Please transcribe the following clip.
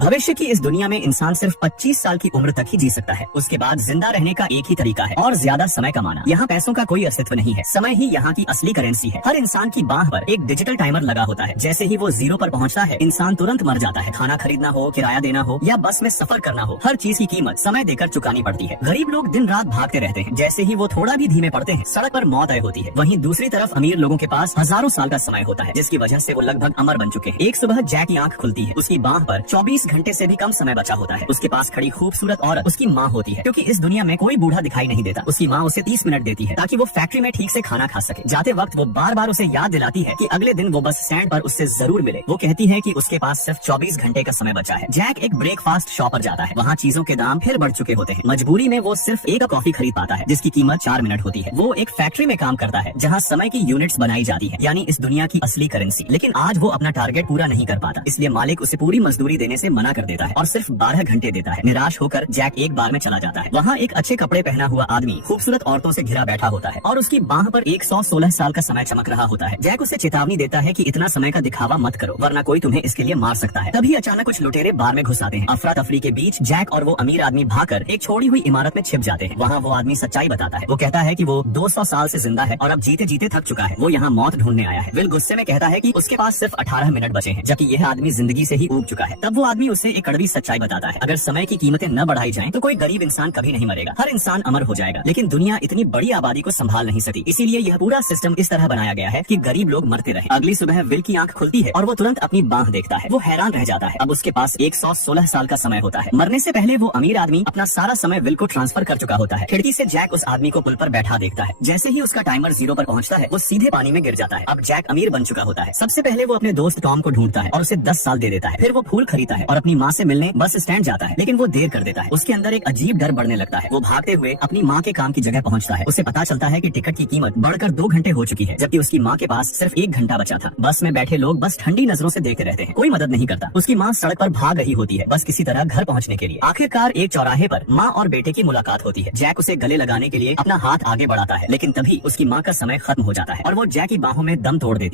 भविष्य की इस दुनिया में इंसान सिर्फ 25 साल की उम्र तक ही जी सकता है। उसके बाद जिंदा रहने का एक ही तरीका है और ज्यादा समय कमाना। यहाँ पैसों का कोई अस्तित्व नहीं है, समय ही यहाँ की असली करेंसी है। हर इंसान की बाह पर एक डिजिटल टाइमर लगा होता है। जैसे ही वो 0 पर पहुँचता है, इंसान तुरंत मर जाता है। खाना खरीदना हो, किराया देना हो या बस में सफर करना हो, हर चीज की कीमत समय देकर चुकानी पड़ती है। गरीब लोग दिन रात भागते रहते हैं। जैसे ही वो थोड़ा भी धीमे पड़ते हैं, सड़क पर मौत तय होती है। वहीं दूसरी तरफ अमीर लोगों के पास हजारों साल का समय होता है, जिसकी वजह से वो लगभग अमर बन चुके हैं। एक सुबह जैक की आंख खुलती है। उसकी बाह पर 24 घंटे से भी कम समय बचा होता है। उसके पास खड़ी खूबसूरत औरत उसकी माँ होती है, क्योंकि इस दुनिया में कोई बूढ़ा दिखाई नहीं देता। उसकी माँ उसे 30 मिनट देती है ताकि वो फैक्ट्री में ठीक से खाना खा सके। जाते वक्त वो बार बार उसे याद दिलाती है कि अगले दिन वो बस स्टैंड पर उससे जरूर मिले। वो कहती है कि उसके पास सिर्फ 24 घंटे का समय बचा है। जैक एक ब्रेकफास्ट शॉप पर जाता है। वहाँ चीजों के दाम फिर बढ़ चुके होते हैं। मजबूरी में वो सिर्फ एक कॉफी खरीद पाता है, जिसकी कीमत 4 मिनट होती है। वो एक फैक्ट्री में काम करता है जहाँ समय की यूनिट्स बनाई जाती है, यानी इस दुनिया की असली करेंसी। लेकिन आज वो अपना टारगेट पूरा नहीं कर पाता, इसलिए मालिक उसे पूरी मजदूरी देने से मना कर देता है और सिर्फ 12 घंटे देता है। निराश होकर जैक एक बार में चला जाता है। वहाँ एक अच्छे कपड़े पहना हुआ आदमी खूबसूरत औरतों से घिरा बैठा होता है और उसकी बाह पर 116 साल का समय चमक रहा होता है। जैक उसे चेतावनी देता है कि इतना समय का दिखावा मत करो, वरना कोई तुम्हें इसके लिए मार सकता है। तभी अचानक कुछ लुटेरे बार में घुस आते हैं। अफरा तफरी के बीच जैक और वो अमीर आदमी भागकर एक छोड़ी हुई इमारत में छिप जाते हैं। वहाँ वो आदमी सच्चाई बताता है। वो कहता है कि वो 200 साल से जिंदा है और अब जीते जीते थक चुका है। वो यहाँ मौत ढूंढने आया है। विल गुस्से में कहता है कि उसके पास सिर्फ 18 मिनट बचे हैं, जबकि यह आदमी जिंदगी से ही ऊब चुका है। तब वो आदमी उसे एक कड़वी सच्चाई बताता है। अगर समय की कीमतें न बढ़ाई जाएं, तो कोई गरीब इंसान कभी नहीं मरेगा। हर इंसान अमर हो जाएगा। लेकिन दुनिया इतनी बड़ी आबादी को संभाल नहीं सकती, इसीलिए यह पूरा सिस्टम इस तरह बनाया गया है कि गरीब लोग मरते रहे। अगली सुबह विल की आंख खुलती है और वो तुरंत अपनी बाह देखता है। वो हैरान रह जाता है। अब उसके पास 116 साल का समय होता है। मरने से पहले वो अमीर आदमी अपना सारा समय विल को ट्रांसफर कर चुका होता है। खिड़की से जैक उस आदमी को पुल पर बैठा देखता है। जैसे ही उसका टाइमर 0 पर पहुंचता है, वो सीधे पानी में गिर जाता है। अब जैक अमीर बन चुका होता है। सबसे पहले वो अपने दोस्त टॉम को ढूंढता है और उसे 10 साल दे देता है। फिर वो फूल खरीदता है और अपनी माँ से मिलने बस स्टैंड जाता है, लेकिन वो देर कर देता है। उसके अंदर एक अजीब डर बढ़ने लगता है। वो भागते हुए अपनी माँ के काम की जगह पहुंचता है। उसे पता चलता है कि टिकट की कीमत बढ़कर 2 घंटे हो चुकी है, जबकि उसकी माँ के पास सिर्फ 1 घंटा बचा था। बस में बैठे लोग बस ठंडी नजरों से देखते रहते हैं। कोई मदद नहीं करता। उसकी माँ सड़क पर भाग रही होती है, बस किसी तरह घर पहुँचने के लिए। आखिरकार एक चौराहे पर माँ और बेटे की मुलाकात होती है। जैक उसे गले लगाने के लिए अपना हाथ आगे बढ़ाता है, लेकिन तभी उसकी माँ का समय खत्म हो जाता है और वो जैक की बाहों में दम तोड़ देती है।